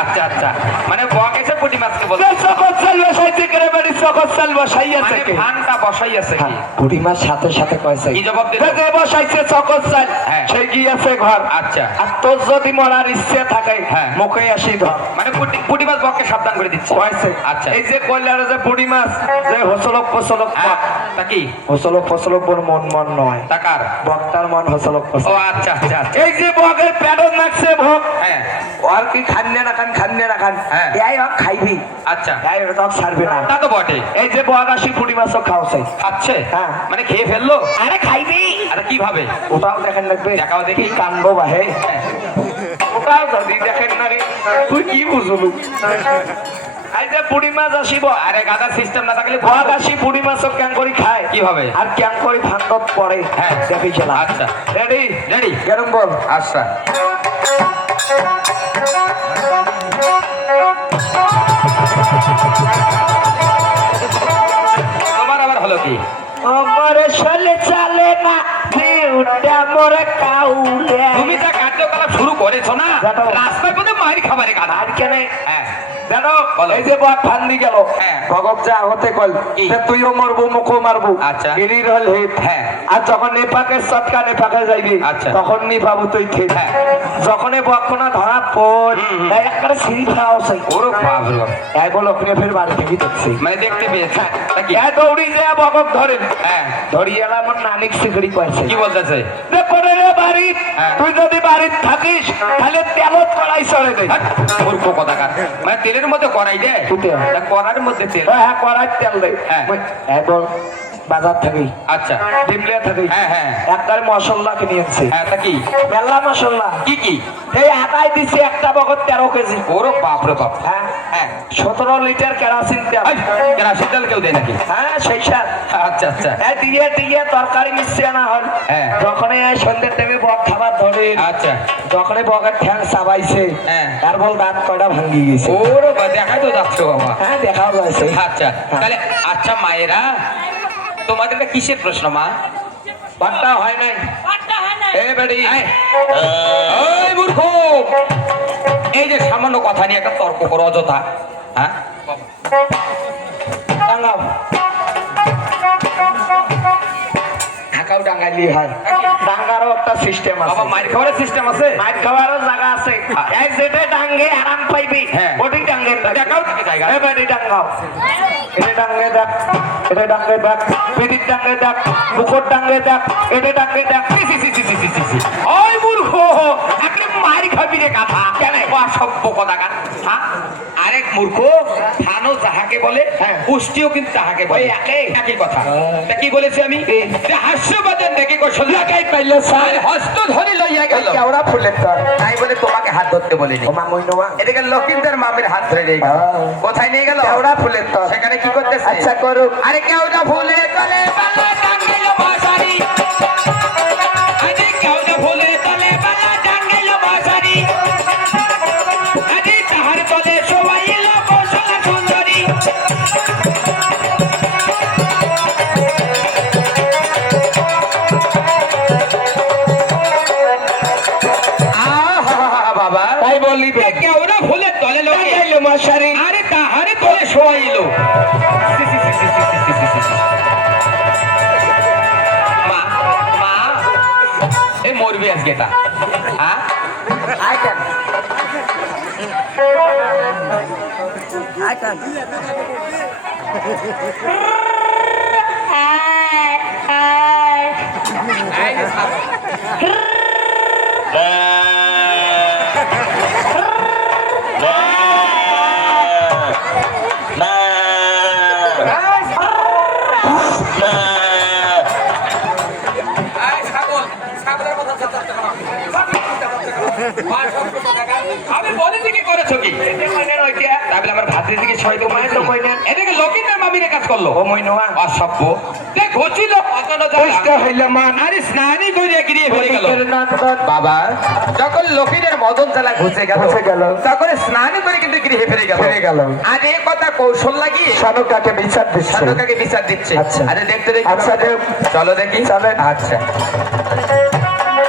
আচ্ছা আচ্ছা, মানে বক এসে পুঁটি মাছকে বলে সকল চাল বসাইছে করে বাড়ি সকল চাল বসাইয়াছে মানে ফানটা বসাইয়াছে কি পুঁটি মাছ সাথে সাথে কয়েছে কি জবাব দিল? যে বসাইছে সকল চাল হ্যাঁ। সে গিয়েছে ঘর। আচ্ছা, আর তোর যদি মরার ইচ্ছে থাকে হ্যাঁ। মুখে আসি ধর। মানে পুঁটি মাছ বককে সাবধান করে দিচ্ছে। কয়েছে আচ্ছা, এই যে কইলার যে পুঁটি মাছ যে হসলক ফসলক হ্যাঁ, তা কি হসলক ফসলক বড় মন মন নয়, টাকার বক্তার মন হসলক ও ফসলক। আচ্ছা আচ্ছা আচ্ছা, এই যে বকের প্যাডন নাকছে ভোগ, হ্যাঁ আর কি খান্নে না খান হ্যাঁ। এই হক খাইবি, আচ্ছা, এই রকম ছাড়বে না। তা তো বটে। এই যে বক আসি পুঁটি মাছও খাওয়াছে, খাচ্ছে হ্যাঁ। মানে খেয়ে ফেললো। আরে খাইবি, আরে কিভাবে? ওটাও দেখেন লাগবে, দেখাও দেখি। কি কান্দ বাহে, ওটাও যদি দেখেন না রে তুই কি বুঝলু। এই যে পুঁটি মাছ আসিব, আরে গাদা সিস্টেম না থাকলে বক আসি পুঁটি মাছও ক্যাং করে খায় কিভাবে? আর ক্যাং করে ফান্দত পড়ে। হ্যাঁ। দেখি খেলা। আচ্ছা, রেডি রেডি, গরম বল। আচ্ছা। তোমার আবার হলো কি? আমার চলে চলে না উঠে মরে কাউলে। তুমি যা কার্যকলাপ শুরু করেছো না, দেখো। রাস্তায় পথে মারি খাবারে গাদা। আর কেন হ্যাঁ, দেখো বলো। এই যে বক ফান্দি গেল, হ্যাঁ। ভগব যা হতে কল কি? তুইও মারবো মুখও মারবো। আচ্ছা। গিরির হল হিট। হ্যাঁ। আর যখন নেপাকে সটকা নেপাকে যাইবি, আচ্ছা। তখন নি বাবু তুই ঠিক। হ্যাঁ। যখনই বকনা ধরা পড় একটা সিঁড়ি খাওয়া চাই ওরে বাপ রে বাপ। এগুলো ওখানে ফের বাড়ি থেকে দেখছি। মানে দেখতে পেয়েছে তা কি? দৌড়ি যায় বকক ধরেন, হ্যাঁ, ধরিয়ে এলাম আমার নানিক সিগড়ি কয়েছে কি বলতেছে? বাড়ি হ্যাঁ। তুই যদি বাড়িতে থাকিস তাহলে তেলত কড়াই চড়ে দে। হাট, মূর্খ কথাকার। মানে তেলের মধ্যে কড়াই দে, কুটে। না কড়ার মধ্যে তেল? হ্যাঁ কড়াই তেল দে। হ্যাঁ। এখন বাজার থাকি আচ্ছা, ডিমলে থাকি হ্যাঁ হ্যাঁ একটার মশলা কিনে আনছে, হ্যাঁ, তা কি? মেলা মশলা। কি কি? এই আটাই দিছে একটা বগত 13 কেজি। ওরে বাপ রে বাপ। হ্যাঁ হ্যাঁ, 17 লিটার কেরাসিন তেল। এই, কেরাসিন তেল কেউ দেয় নাকি? হ্যাঁ সেই সার আচ্ছা আচ্ছা, দিয়ে দিয়ে তরকারি মিশছে না হল। হ্যাঁ। যখনই সন্ধ্যের টাইমে বক খাবার ধরে, আচ্ছা, যখনই বকের ঠ্যাং চাবাইছে, হ্যাঁ। আর বল দাঁত কয়টা ভাঙ্গি গেছে। ওরে বাবা, দেখাই তো যাচ্ছে বাবা। হ্যাঁ দেখাও যাচ্ছে। আচ্ছা, তাহলে আচ্ছা মায়েরা, তোমাদের এটা কিসের প্রশ্ন মা? বাট্টা হয় নাই। এ বেডি, এই মূর্খ, এই যে সামান্য কথা নিয়ে একটা তর্ক করো অযথা। হ্যাঁ, টাঙ্গাও ঢাকাও ডাঙ্গাইলি হয়, ডাঙ্গারও একটা সিস্টেম আছে। বাবা মাইর খাওয়ার সিস্টেম আছে? মাইর খাওয়ারও জায়গা আছে। এই যেটা ডাঙ্গে আরাম পাইবি, হ্যাঁ। ওটি ডাঙ্গে দেখাও দেখি জায়গা। এ বেডি ডাঙ্গাও, এটা ডাঙ্গে দেখ, এটা ডাঙ্গে দেখ, পিঠির ডাঙ্গে দেখ, বুকর ডাঙ্গে দেখ, এটা ডাঙ্গে দেখ। ওই মূর্খ, একটা মাইর খাবি রে কথা। কেন অসভ্য কথাকার? হ্যাঁ, আরেক মূর্খ, থানো যাহাকে বলে, হ্যাঁ। পুষ্টিও কিন্তু তাহাকে বলে। ওই একই কথা। তা কি বলেছি আমি? যে হাস্যবাদের দেখে কৌশল লাগাই পাইলে স্যার হস্ত ধরে লইয়া গেল। কেওড়া ফুলের তোর তাই বলে তোমাকে হাত ধরতে বলিনি। ওমা মইনবা এদিকে লক্ষিন্দর মামের হাত ধরে নিয়ে গেল। কোথায় নিয়ে গেল? কেওড়া ফুলের তোর। সেখানে কি করতেছে? আচ্ছা করুক। আরে কেওড়া ফুলে তলে বালা টাঙ্গিল মশারি। আরে কেওড়া ফুলে তলে বালা টাঙ্গিল মশারি। আরে তাহার তলে শোয়াইল কৌশলা সুন্দরী। আহা বাবা, তাই বলিবে কেওড়া ফুলের তলে লোকে টাঙ্গাইলো মশারি। আরে তাহারে তলে শোয়াইলো। মা মা, এ মরবি আজকে এটা। হ্যাঁ, আইটেম আইটেম আমি বলি কি করেছো কি? তাহলে আবার ভাতের দিকে ছয় তো মায়ের তো কই না এটাকে লকিনের মামিরে কাজ করলো ও মই নোয়া অসভ্য দেখ হচ্ছিল অতটা কষ্ট হইলে মান আরে স্নানই করে গিয়ে ফেলে গেল নাটক বাবা যখন লকিনের মদন জ্বালা ঘুষে গেল তখন স্নান করে কিন্তু গৃহে ফিরে গেল আর এই কথা কৌশল লাগিয়ে শানুকাকে বিচার দিচ্ছে শানুকাকে বিচার দিচ্ছে আচ্ছা। আরে দেখতে দেখি আচ্ছা, দেব। চলো দেখি চলেন। আচ্ছা